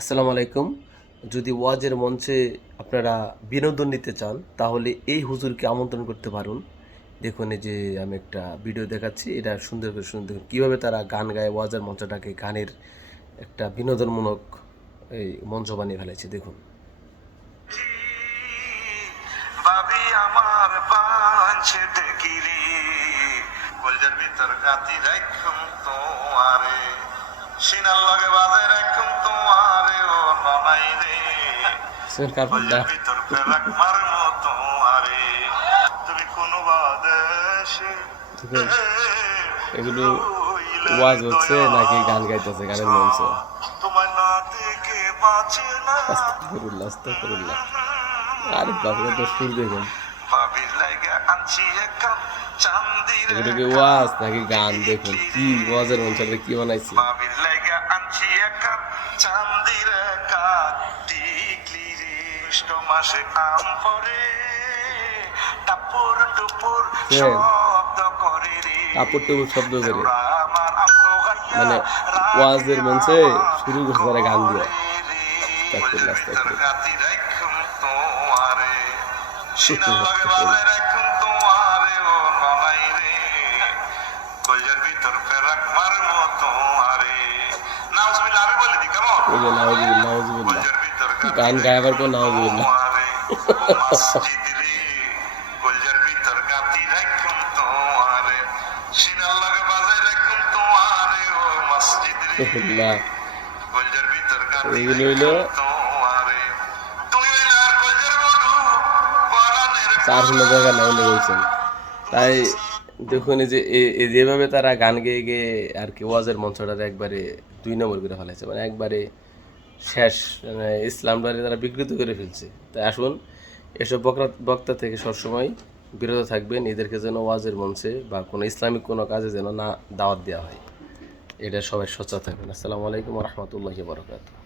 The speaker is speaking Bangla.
আসসালামু আলাইকুম। যদি ওয়াজের মঞ্চে আপনারা বিনোদন নিতে চান তাহলে এই হুজুরকে আমন্ত্রণ করতে পারুন। দেখুন এই যে আমি একটা ভিডিও দেখাচ্ছি, এটা সুন্দর করে শুনুন। দেখুন কীভাবে তারা গান গায়, ওয়াজের মঞ্চটাকে গানের একটা বিনোদনমূলক এই মঞ্চ বানিয়ে ফেলেছে। দেখুন। ভাবি আমার বাঁচে দেখিরি কলজার ভিতর গাতি রাখুম তোমারে সিনার লগে বাজে রাখুম তোমারে ও ননাই রে কলজার ভিতর ফেরাক মারমো তোমারে তুমি কোন বাদেশে এগুলো ওয়াজ হচ্ছে নাকি গান গাইতেছে গানের মঞ্চ? তোমার না দেখে বাঁচে না আস্তাগফিরুল্লাহ, আস্তাগফিরুল্লাহ। আরে বাবা, তো সুর দেখুন। এগুলো কি ওয়াজ নাকি গান? দেখুন কি ওয়াজের মঞ্চটা কি বানাইছে। কাপড় টুপুর শব্দ করে মানে ওয়াজের মঞ্চে শুরু করছে তারা গান দিয়ে। গান গাইবার পর নাউজুবিল্লাহ। এগুলো হইলো 4 জায়গা নাম বলছেন। তাই দেখুন এই যে যেভাবে তারা গান গেয়ে গেয়ে আর কি ওয়াজের মঞ্চটার একবারে 2 নম্বর করে ফেলেছে, মানে একবারে শেষ, মানে ইসলামটারে তারা বিকৃত করে ফেলছে। তাই আসুন এসব বক্তা থেকে সবসময় বিরত থাকবেন। এদেরকে যেন ওয়াজের মঞ্চে বা কোনো ইসলামিক কোনো কাজে যেন না দাওয়াত দেওয়া হয়, এটা সবাই সচেতন থাকবেন। আসসালামু আলাইকুম ওয়া রাহমাতুল্লাহি ওয়া বারাকাতুহু।